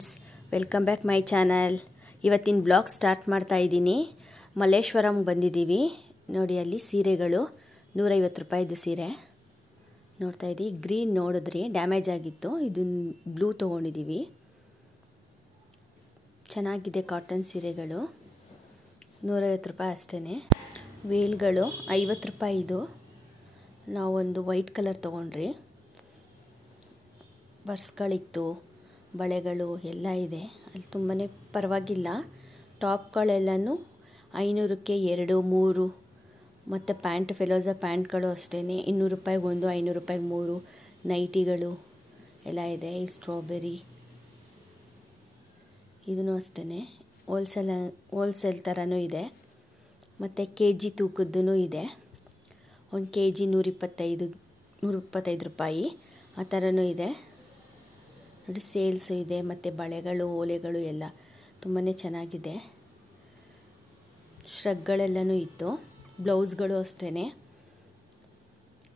Friends, welcome back my channel. ಇವತ್ತಿನ blog start ಮಾಡ್ತಾ ಇದ್ದೀನಿ. ಮಲ್ಲೇಶ್ವರಂಗೆ ಬಂದಿದ್ದೀವಿ. ನೋಡಿ, ಅಲ್ಲಿ ಸೀರೆಗಳು 150 ರೂಪಾಯಿದು ಸೀರೆ ನೋಡ್ತಾ ಇದ್ದೀವಿ. ಗ್ರೀನ್ ನೋಡಿದ್ರಿ, ಡ್ಯಾಮೇಜ್ ಆಗಿತ್ತು. ಇದನ್ನು ಬ್ಲೂ ತೊಗೊಂಡಿದ್ದೀವಿ. ಚೆನ್ನಾಗಿದೆ ಕಾಟನ್ ಸೀರೆಗಳು. 150 ರೂಪಾಯಿ ಅಷ್ಟೇ. ವೇಲ್ಗಳು 50 ರೂಪಾಯಿ. ಇದು ನಾವೊಂದು ವೈಟ್ ಕಲರ್ ತೊಗೊಂಡ್ರಿ. ಪರ್ಸ್ಗಳಿತ್ತು, ಬಳೆಗಳು ಎಲ್ಲ ಇದೆ. ಅಲ್ಲಿ ತುಂಬಾ ಪರವಾಗಿಲ್ಲ. ಟಾಪ್ಗಳೆಲ್ಲನೂ 500ಕ್ಕೆ 2, 3 ಮತ್ತು ಪ್ಯಾಂಟ್, ಫೆಲೋಜಾ ಪ್ಯಾಂಟ್ಗಳು ಅಷ್ಟೇ 200 ರೂಪಾಯಿಗೆ 1, 500 ರೂಪಾಯಿಗೆ 3. ನೈಟಿಗಳು ಎಲ್ಲ ಇದೆ. ಈ ಸ್ಟ್ರಾಬೆರಿ ಇದೂ ಅಷ್ಟೇ ಹೋಲ್ಸೇಲ್ ಥರನೂ ಇದೆ. ಮತ್ತು KG ತೂಕದ್ದೂ ಇದೆ. 1 KG 125 ರೂಪಾಯಿ ಆ ಥರನೂ ಇದೆ. ನೋಡಿ, ಸೇಲ್ಸು ಇದೆ. ಮತ್ತು ಬಳೆಗಳು, ಓಲೆಗಳು ಎಲ್ಲ ತುಂಬಾ ಚೆನ್ನಾಗಿದೆ. ಶ್ರಗ್ಗಳೆಲ್ಲನೂ ಇತ್ತು. ಬ್ಲೌಸ್ಗಳು ಅಷ್ಟೇ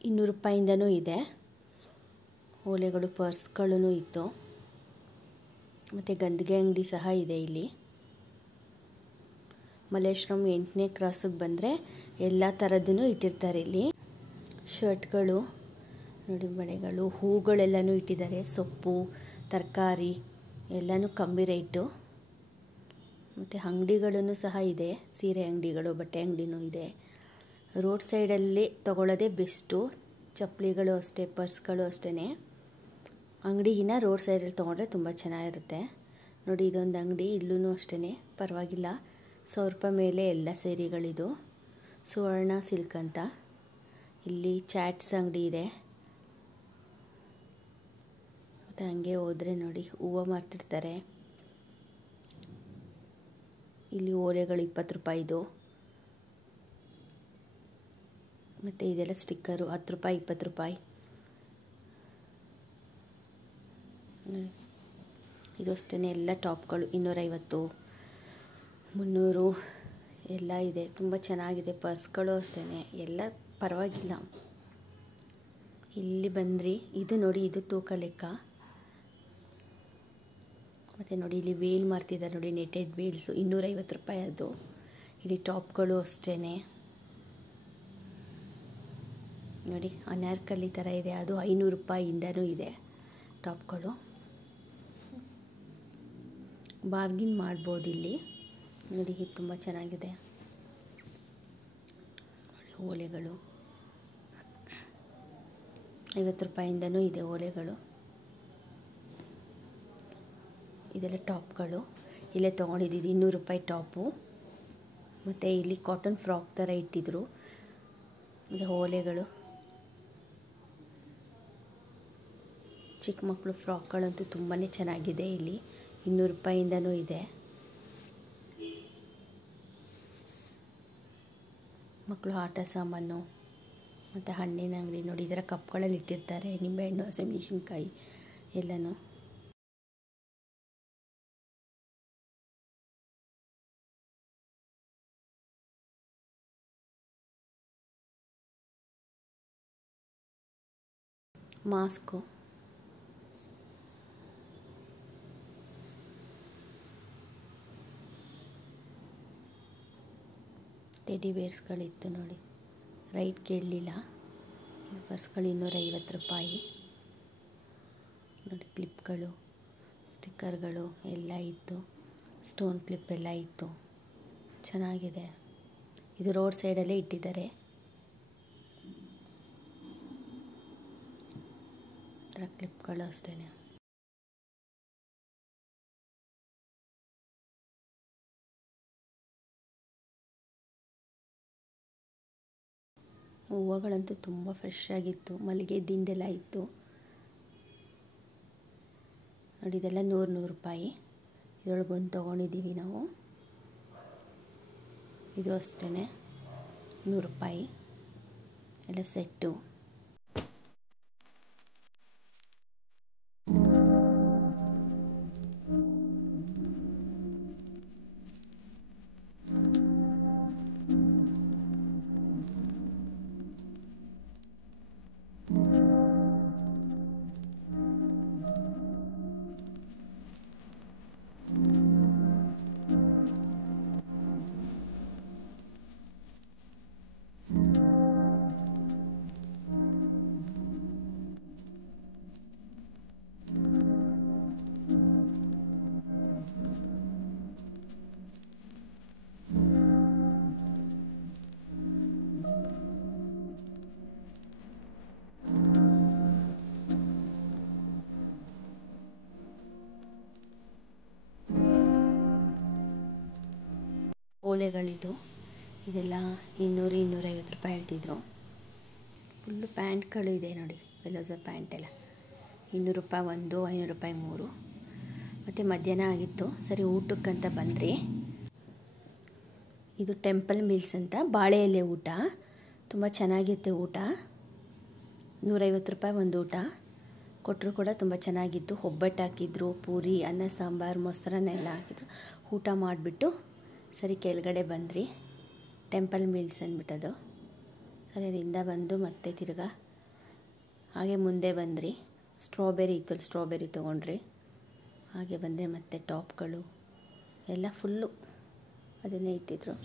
200 ರೂಪಾಯಿಂದನೂ ಇದೆ. ಓಲೆಗಳು, ಪರ್ಸ್ಗಳೂ ಇತ್ತು. ಮತ್ತು ಗಂದಿಗೆ ಅಂಗಡಿ ಸಹ ಇದೆ ಇಲ್ಲಿ. ಮಲ್ಲೇಶ್ವರಂ 8ನೇ ಕ್ರಾಸಿಗೆ ಬಂದರೆ ಎಲ್ಲ ಥರದ್ದೂ ಇಟ್ಟಿರ್ತಾರೆ ಇಲ್ಲಿ. ಶರ್ಟ್ಗಳು ನೋಡಿ, ಬಳೆಗಳು, ಹೂಗಳೆಲ್ಲನೂ ಇಟ್ಟಿದ್ದಾರೆ. ಸೊಪ್ಪು, ತರಕಾರಿ ಎಲ್ಲನೂ ಕಮ್ಮಿ ರೇಟು. ಮತ್ತು ಅಂಗಡಿಗಳೂ ಸಹ ಇದೆ. ಸೀರೆ ಅಂಗಡಿಗಳು, ಬಟ್ಟೆ ಅಂಗಡಿನೂ ಇದೆ. ರೋಡ್ ಸೈಡಲ್ಲಿ ತೊಗೊಳ್ಳೋದೇ ಬೆಸ್ಟು. ಚಪ್ಪಲಿಗಳು ಅಷ್ಟೇ, ಪರ್ಸ್ಗಳು ಅಷ್ಟೇ. ಅಂಗಡಿಗಿನ್ನ ರೋಡ್ ಸೈಡಲ್ಲಿ ತೊಗೊಂಡ್ರೆ ತುಂಬ ಚೆನ್ನಾಗಿರುತ್ತೆ. ನೋಡಿ, ಇದೊಂದು ಅಂಗಡಿ. ಇಲ್ಲೂ ಅಷ್ಟೇ ಪರವಾಗಿಲ್ಲ. 100 ರೂಪಾಯಿ ಮೇಲೆ ಎಲ್ಲ ಸೀರೆಗಳಿದು. ಸುವರ್ಣ ಸಿಲ್ಕ್ ಅಂತ. ಇಲ್ಲಿ ಚಾಟ್ಸ್ ಅಂಗಡಿ ಇದೆ. ಮತ್ತು ಹಂಗೆ ಹೋದರೆ ನೋಡಿ, ಹೂವು ಮಾರ್ತಿರ್ತಾರೆ. ಇಲ್ಲಿ ಓಲೆಗಳು 20 ರೂಪಾಯಿದು. ಮತ್ತು ಇದೆಲ್ಲ ಸ್ಟಿಕ್ಕರು 10 ರೂಪಾಯಿ, 20 ರೂಪಾಯಿ. ಇದು ಅಷ್ಟೇ. ಎಲ್ಲ ಟಾಪ್ಗಳು 250, 300 ಎಲ್ಲ ಇದೆ. ತುಂಬ ಚೆನ್ನಾಗಿದೆ. ಪರ್ಸ್ಗಳು ಅಷ್ಟೇ ಎಲ್ಲ ಪರವಾಗಿಲ್ಲ. ಇಲ್ಲಿ ಬಂದ್ರಿ, ಇದು ನೋಡಿ, ಇದು ತೂಕ ಲೆಕ್ಕ. ಮತ್ತು ನೋಡಿ, ಇಲ್ಲಿ ವೇಲ್ ಮಾರ್ತಿದ್ದಾರೆ ನೋಡಿ, ನೆಟೆಡ್ ವೇಲ್ಸು 250 ರೂಪಾಯಿ ಅದು. ಇಲ್ಲಿ ಟಾಪ್ಗಳು ಅಷ್ಟೇ ನೋಡಿ, ಅನಾರ್ಕಲಿ ಥರ ಇದೆ. ಅದು 500 ರೂಪಾಯಿಂದನೂ ಇದೆ ಟಾಪ್ಗಳು. ಬಾರ್ಗಿನ್ ಮಾಡ್ಬೋದು ಇಲ್ಲಿ. ನೋಡಿ, ಇದು ತುಂಬ ಚೆನ್ನಾಗಿದೆ. ಓಲೆಗಳು 50 ರೂಪಾಯಿಂದನೂ ಇದೆ ಓಲೆಗಳು. ಇದೆಲ್ಲ ಟಾಪ್ಗಳು. ಇಲ್ಲೇ ತೊಗೊಂಡಿದ್ದು 200 ರೂಪಾಯಿ ಟಾಪು. ಮತ್ತು ಇಲ್ಲಿ ಕಾಟನ್ ಫ್ರಾಕ್ ಥರ ಇಟ್ಟಿದ್ರು. ಮತ್ತು ಓಲೆಗಳು, ಚಿಕ್ಕ ಮಕ್ಕಳು ಫ್ರಾಕ್ಗಳಂತೂ ತುಂಬಾ ಚೆನ್ನಾಗಿದೆ. ಇಲ್ಲಿ 200 ರೂಪಾಯಿಂದನೂ ಇದೆ. ಮಕ್ಕಳು ಆಟ ಸಾಮಾನು ಮತ್ತು ಹಣ್ಣಿನ ಅಂಗಡಿ ನೋಡಿ. ಇದರ ಕಪ್ಗಳಲ್ಲಿ ಇಟ್ಟಿರ್ತಾರೆ ನಿಂಬೆಹಣ್ಣು, ಹಸಿಮೆಣಸಿನ್ಕಾಯಿ ಎಲ್ಲನೂ. ಮಾಸ್ಕು, ಟೆಡಿ ಬೇರ್ಸ್ಗಳಿತ್ತು ನೋಡಿ. ರೈಟ್ ಕೇಳಲಿಲ್ಲ. ಪರ್ಸ್ಗಳು 250 ರೂಪಾಯಿ ನೋಡಿ. ಕ್ಲಿಪ್ಗಳು, ಸ್ಟಿಕ್ಕರ್ಗಳು ಎಲ್ಲ ಇತ್ತು. ಸ್ಟೋನ್ ಕ್ಲಿಪ್ ಎಲ್ಲ ಇತ್ತು. ಚೆನ್ನಾಗಿದೆ. ಇದು ರೋಡ್ ಸೈಡಲ್ಲೇ ಇಟ್ಟಿದ್ದಾರೆ. ಥರ ಕ್ಲಿಪ್ಗಳು ಅಷ್ಟೇ. ಹೂವುಗಳಂತೂ ತುಂಬ ಫ್ರೆಶ್ ಆಗಿತ್ತು. ಮಲ್ಲಿಗೆ ದಿಂಡೆಲ್ಲ ಇತ್ತು ನೋಡಿ. ಇದೆಲ್ಲ 100 ರೂಪಾಯಿ. ಇದರೊಳಗೊಂದು ತೊಗೊಂಡಿದ್ದೀವಿ ನಾವು. ಇದು ಅಷ್ಟೇ 100 ರೂಪಾಯಿ ಎಲ್ಲ ಸೆಟ್ಟು. ಓಲೆಗಳಿದು. ಇದೆಲ್ಲ 200-250 ರೂಪಾಯಿ ಹೇಳ್ತಿದ್ರು. ಫುಲ್ಲು ಪ್ಯಾಂಟ್ಗಳು ಇದೆ ನೋಡಿ, ಪೆಲೋಸೋ ಪ್ಯಾಂಟ್ ಎಲ್ಲ 200 ರೂಪಾಯಿ ಒಂದು, 500 ರೂಪಾಯಿ 3. ಮತ್ತು ಮಧ್ಯಾಹ್ನ ಆಗಿತ್ತು, ಸರಿ ಊಟಕ್ಕಂತ ಬಂದ್ರಿ. ಇದು ಟೆಂಪಲ್ ಮೀಲ್ಸ್ ಅಂತ, ಬಾಳೆ ಎಲೆ ಊಟ, ತುಂಬ ಚೆನ್ನಾಗಿತ್ತು ಊಟ. 150 ರೂಪಾಯಿ ಒಂದು ಊಟ ಕೊಟ್ಟರು ಕೂಡ ತುಂಬ ಚೆನ್ನಾಗಿತ್ತು. ಒಬ್ಬಟ್ಟು ಹಾಕಿದ್ರು, ಪೂರಿ, ಅನ್ನ ಸಾಂಬಾರು, ಮೊಸರನ್ನ ಎಲ್ಲ ಹಾಕಿದ್ರು. ಊಟ ಮಾಡಿಬಿಟ್ಟು ಸರಿ ಕೆಳಗಡೆ ಬಂದ್ರಿ, ಟೆಂಪಲ್ ಮೀಲ್ಸ್ ಅಂದ್ಬಿಟ್ಟದು. ಸರಿ ಅಲ್ಲಿಂದ ಬಂದು ಮತ್ತೆ ತಿರ್ಗಾ ಹಾಗೆ ಮುಂದೆ ಬಂದ್ರಿ. ಸ್ಟ್ರಾಬೆರಿ ಇತ್ತು, ಸ್ಟ್ರಾಬೆರಿ ತೊಗೊಂಡ್ರಿ. ಹಾಗೆ ಬಂದರೆ ಮತ್ತೆ ಟಾಪ್ಗಳು ಎಲ್ಲ ಫುಲ್ಲು ಅದನ್ನೇ ಇಟ್ಟಿದ್ರು.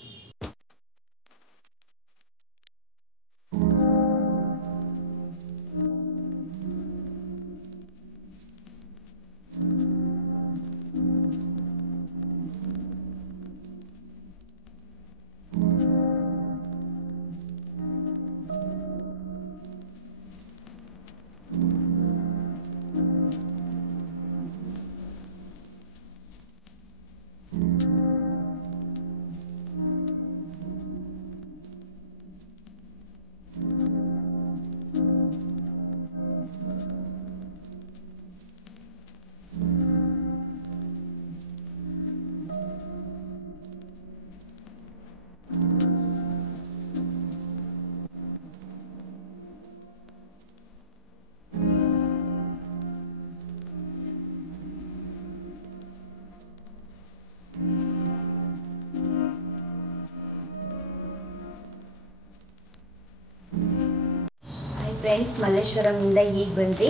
ಫ್ರೆಂಡ್ಸ್, ಮಲ್ಲೇಶ್ವರಮಿಂದ ಈಗ ಬಂದು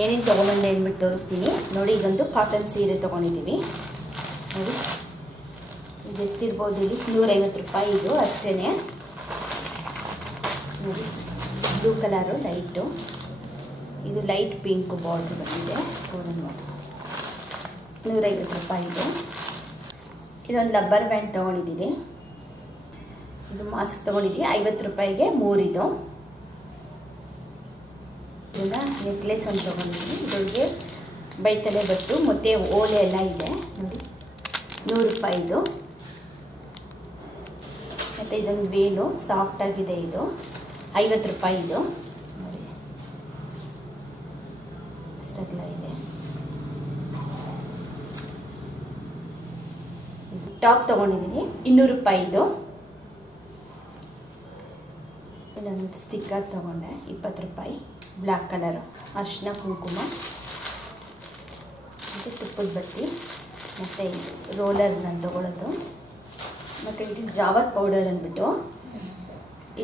ಏನೇನು ತೊಗೊಂಬಂದೆ ಅಂದ್ಬಿಟ್ಟು ತೋರಿಸ್ತೀನಿ ನೋಡಿ. ಇದೊಂದು ಕಾಟನ್ ಸೀರೆ ತೊಗೊಂಡಿದ್ದೀವಿ ನೋಡಿ. ಇದು ಎಷ್ಟಿರ್ಬೋದು, ಇಲ್ಲಿ 150 ರೂಪಾಯಿ ಇದು ಅಷ್ಟೇ ನೋಡಿ. ಬ್ಲೂ ಕಲರು ಲೈಟು, ಇದು ಲೈಟ್ ಪಿಂಕ್ ಬಾರ್ಡ್ರ್ ಬಂದಿದೆ. ನೋಡಿ 150 ರೂಪಾಯಿ ಇದು. ಇದೊಂದು ರಬ್ಬರ್ ಬ್ಯಾಂಡ್ ತೊಗೊಂಡಿದ್ದೀನಿ. ಇದು ಮಾಸ್ಕ್ ತೊಗೊಂಡಿದ್ದೀವಿ 50 ರೂಪಾಯಿಗೆ 3 ಇದು. ಇದನ್ನ ನೆಕ್ಲೆಸ್ ಅಂತ ತೊಗೊಂಡಿದ್ದೀನಿ. ಇದೊಳಗೆ ಬೈತಲೆ ಬಟ್ಟು ಮತ್ತು ಓಲೆ ಎಲ್ಲ ಇದೆ ನೋಡಿ. 100 ರೂಪಾಯಿ ಇದು. ಮತ್ತು ಇದೊಂದು ವೇಲು ಸಾಫ್ಟಾಗಿದೆ, ಇದು 50 ರೂಪಾಯಿ ಇದು ನೋಡಿ. ಅಷ್ಟೆಲ್ಲ ಇದೆ. ಟಾಪ್ ತೊಗೊಂಡಿದ್ದೀನಿ 200 ರೂಪಾಯಿ ಇದು. ಇನ್ನೊಂದು ಸ್ಟಿಕ್ಕರ್ ತೊಗೊಂಡೆ 20 ರೂಪಾಯಿ, ಬ್ಲ್ಯಾಕ್ ಕಲರು, ಅರಿಶಿನ ಕುಂಕುಮ ಮತ್ತು ತುಪ್ಪದ ಬತ್ತಿ, ಮತ್ತು ಇದು ರೋಲರ್ ನಾನು ತೊಗೊಳ್ಳೋದು. ಮತ್ತು ಇದು ಜಾವತ್ ಪೌಡರ್ ಅಂದ್ಬಿಟ್ಟು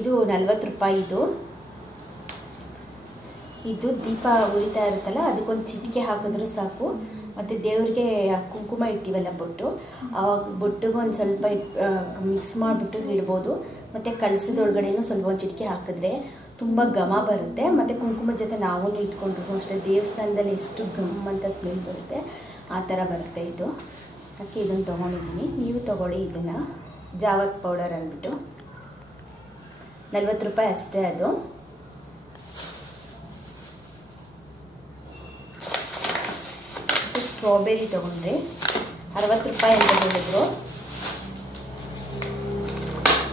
ಇದು 40 ರೂಪಾಯಿ ಇದು. ಇದು ದೀಪ ಉರಿತಾ ಇರುತ್ತಲ್ಲ, ಅದಕ್ಕೊಂದು ಚಿಟಿಕೆ ಹಾಕಿದ್ರೂ ಸಾಕು. ಮತ್ತು ದೇವ್ರಿಗೆ ಕುಂಕುಮ ಇಡ್ತೀವಲ್ಲ ಬೊಟ್ಟು, ಆವಾಗ ಬೊಟ್ಟಿಗೆ ಒಂದು ಸ್ವಲ್ಪ ಮಿಕ್ಸ್ ಮಾಡಿಬಿಟ್ಟು ಇಡ್ಬೋದು. ಮತ್ತು ಕಳಸದೊಳಗಡೆನೂ ಸ್ವಲ್ಪ ಒಂದು ಚಿಟಿಕೆ ಹಾಕಿದ್ರೆ ತುಂಬ ಘಮ ಬರುತ್ತೆ. ಮತ್ತು ಕುಂಕುಮದ ಜೊತೆ ನಾವೂ ಇಟ್ಕೊಂಡ್ರು ಅಷ್ಟೇ, ದೇವಸ್ಥಾನದಲ್ಲಿ ಎಷ್ಟು ಘಮ್ ಅಂತ ಸ್ಮೆಲ್ ಬರುತ್ತೆ ಆ ಥರ ಬರುತ್ತೆ ಇದು. ಅದಕ್ಕೆ ಇದನ್ನು ತೊಗೊಂಡಿದ್ದೀನಿ. ನೀವು ತೊಗೊಳ್ಳಿ ಇದನ್ನು, ಜಾವತ್ ಪೌಡರ್ ಅಂದ್ಬಿಟ್ಟು 40 ರೂಪಾಯಿ ಅಷ್ಟೇ ಅದು. ಸ್ಟ್ರಾಬೆರಿ ತೊಗೊಂಡ್ರೆ 60 ರೂಪಾಯಿ ಅಂತ ಹೇಳಿದ್ರು.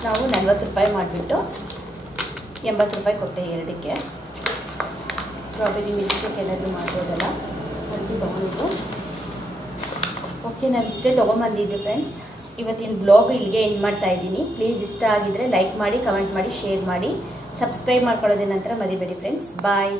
ನಾವು 40 ರೂಪಾಯಿ ಮಾಡಿಬಿಟ್ಟು 80 ರೂಪಾಯಿ ಕೊಟ್ಟೆ ಎರಡಕ್ಕೆ. ಸ್ಟ್ರಾಬೆರಿ ಮಿಲ್ಕ್ ಕೇಕ್ ಎಲ್ಲರೂ ಮಾಡ್ಬೋದಲ್ಲ, ಅದಕ್ಕೆ ತೊಗೊಂಡಿದ್ದು. ಓಕೆ, ನಾವು ಇಷ್ಟೇ ತೊಗೊಂಬಂದಿದ್ದು ಫ್ರೆಂಡ್ಸ್. ಇವತ್ತಿನ ಬ್ಲಾಗ್ ಇಲ್ಲಿಗೆ ಎಂಡ್ ಮಾಡ್ತಾ ಇದ್ದೀನಿ. ಪ್ಲೀಸ್ ಇಷ್ಟ ಆಗಿದ್ದರೆ ಲೈಕ್ ಮಾಡಿ, ಕಮೆಂಟ್ ಮಾಡಿ, ಶೇರ್ ಮಾಡಿ, ಸಬ್ಸ್ಕ್ರೈಬ್ ಮಾಡ್ಕೊಳ್ಳೋದೇ ನಂತರ ಮರಿಬೇಡಿ ಫ್ರೆಂಡ್ಸ್. ಬಾಯ್.